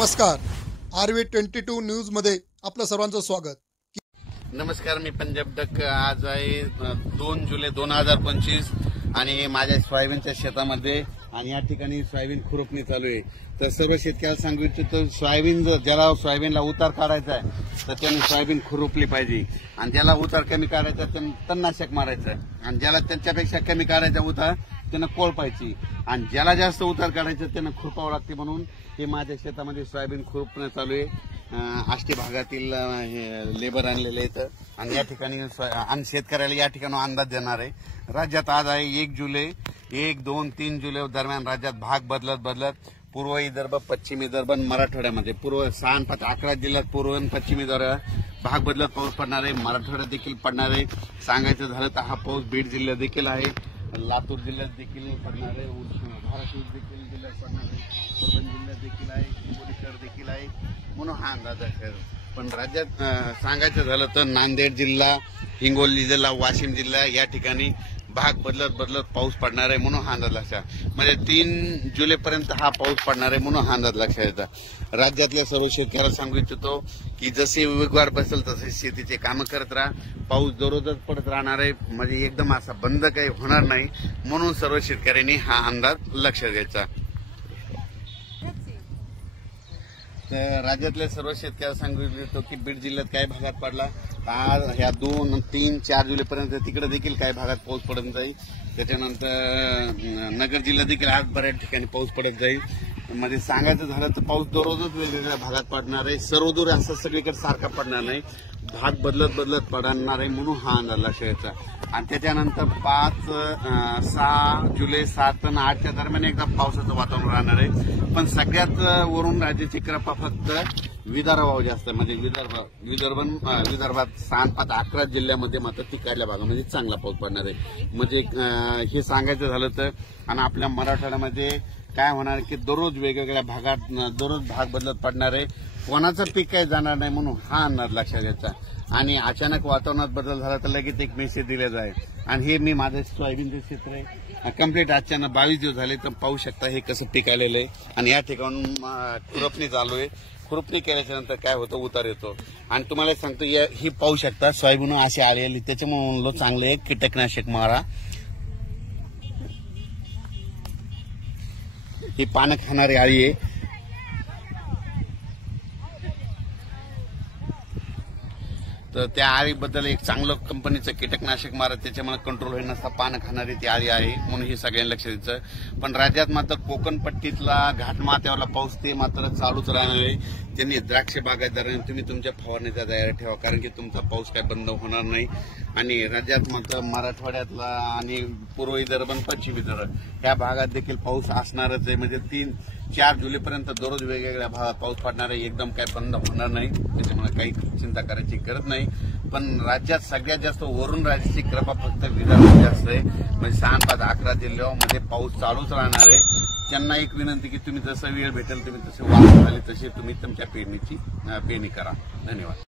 नमस्कार, RV22 news मध्ये आपलं सर्वांचं स्वागत। नमस्कार, मी पंजाब डक। आज आहे 2 जुलै 2025 आणि माझ्या सोयाबीनच्या शेतामध्ये आणि या ठिकाणी सोयाबीन खुरपणी चालू आहे। तर सर्व शेतकऱ्याला सांगू इच्छितो, सोयाबीन ज्याला सोयाबीनला उतार काढायचा आहे तर त्यांनी सोयाबीन खुरपली पाहिजे, आणि ज्याला उतार कमी काढायचा त्यांनी तणनाशक मारायचं, आणि ज्याला त्यांच्यापेक्षा कमी काढायचा उतार त्यांना कोळपायची, आणि ज्याला जास्त उतार काढायचं त्यांना खुरपावं लागते। म्हणून हे माझ्या शेतामध्ये सोयाबीन खुरपणं चालू आहे। आष्टी भागातील लेबर आणलेले आहेत, आणि या ठिकाणी आणि शेतकऱ्याला या ठिकाणी अंदाज देणार आहे। राज्यात आज आहे 1 जुलै, 1, 2, 3 जुलै दरम्यान राज्यात भाग बदलत पूर्व विदर्भ, पश्चिम विदर्भ, मराठवाड्यामध्ये पूर्व 6 5 11 जिल्ह्यात पूर्व आणि पश्चिम विदर्भ भाग बदलत पाऊस पडणार आहे। मराठवाड्यात देखील पडणार आहे। सांगायचं झालं तर हा पाऊस बीड जिल्ह्यात देखील आहे, लातूर जिल्ह्यात देखील पडणार आहे, धाराशिव देखील जिल्ह्यात पडणार आहे, परभणी जिल्ह्यात देखील आहे, हिंगोली शहर देखील आहे, म्हणून हा अंदाज आहे। पण राज्यात सांगायचं झालं तर नांदेड जिल्हा, हिंगोली जिल्हा, वाशिम जिल्हा या ठिकाणी भाग बदलत पाऊस पडणार आहे, म्हणून हा अंदाज लक्षात, म्हणजे 3 जुलैपर्यंत हा पाऊस पडणार आहे, म्हणून हा अंदाज लक्षात येतात। राज्यातल्या सर्व शेतकऱ्याला सांगू इच्छितो की जसे वेगवार बसेल तसे शेतीचे कामं करत राहा। पाऊस दररोजच पडत राहणार आहे, म्हणजे एकदम असा बंद काही होणार नाही, म्हणून सर्व शेतकऱ्यांनी हा अंदाज लक्षात घ्यायचा। तर राज्यातल्या सर्व शेतकऱ्याला सांगू इच्छितो की बीड जिल्ह्यात काही भागात पडला, आज ह्या 2, 3, 4 जुलैपर्यंत तिकडे देखील काही भागात पाऊस पडत जाईल। त्याच्यानंतर नगर जिल्ह्यात देखील आज बऱ्याच ठिकाणी पाऊस पडत जाईल। म्हणजे सांगायचं झालं तर पाऊस दररोजच वेगवेगळ्या भागात पडणार आहे, सर्वदूर असं सगळीकडे सारखा पडणार नाही, भाग बदलत पडणार आहे, म्हणून हा अंदाज लक्षात घ्यायचा। आणि त्याच्यानंतर 5, 6 जुलै 7 आणि 8च्या दरम्यान एकदा पावसाचं वातावरण राहणार आहे। पण सगळ्यात वरून राज्याची कृपा फक्त विदर्भावर जास्त, म्हणजे विदर्भात 6 5 11 जिल्ह्यामध्ये मात्र तिकडल्या भागामध्ये चांगला पाऊस पडणार आहे। म्हणजे हे सांगायचं झालं तर, आणि आपल्या मराठवाड्यामध्ये काय होणार की दररोज वेगवेगळ्या भागात दररोज भाग बदलत पडणार आहे, कोणाचं पीक काही जाणार नाही, म्हणून हा अंदाज लक्षात घ्यायचा। आणि अचानक वातावरणात बदल झाला तर लगेच एक मेसेज दिला जाईल। आणि हे मी माझं सोयाबीनचं क्षेत्र आहे, कंप्लीट अचानक 22 दिवस झाले, तर पाहू शकता हे कसं पीक आलेलं आहे, आणि या ठिकाणून खुरपणी चालू आहे। खुरपणी केल्याच्या नंतर काय होतं, उतार येतो। आणि तुम्हाला सांगतो ही पाहू शकता सोयाबीन अशी आलेली, त्याच्यामुळे म्हणलो चांगले कीटकनाशक मारा। ही पानं खाणारी आळी आहे, तर त्या आळीबद्दल एक चांगलं कंपनीचं कीटकनाशक मारा, त्याच्यामुळे कंट्रोल होईल नसता पानं खाणारी ती आळी आहे, म्हणून हे सगळ्यांना लक्ष द्यायचं। पण राज्यात मात्र कोकण पट्टीतला घाटमाथ्यावरला पाऊस ते मात्र चालूच राहणार आहे। त्यांनी द्राक्ष बागायतदारांनी तुम्ही तुमच्या फवारणीचा तयारी ठेवा, कारण की तुमचा पाऊस काय बंद होणार नाही। आणि राज्यात मात्र मराठवाड्यातला आणि पूर्व विदर्भ आणि पश्चिम विदर्भ या भागात देखील पाऊस असणारच आहे। म्हणजे 3, 4 जुलैपर्यंत दररोज वेगवेगळ्या भागात पाऊस पडणार आहे, एकदम काही बंद होणार नाही, त्याच्यामुळे काही चिंता करायची गरज नाही। पण राज्यात सगळ्यात जास्त वरून राज्याची कृपा फक्त विदर्भात जास्त आहे, म्हणजे 6 5 11 जिल्ह्यामध्ये पाऊस चालूच राहणार आहे। त्यांना एक विनंती की तुम्ही जसं वेळ भेटेल तुम्ही तसे वाहन झाले तसे तुम्ही तुमच्या पेरणी करा। धन्यवाद।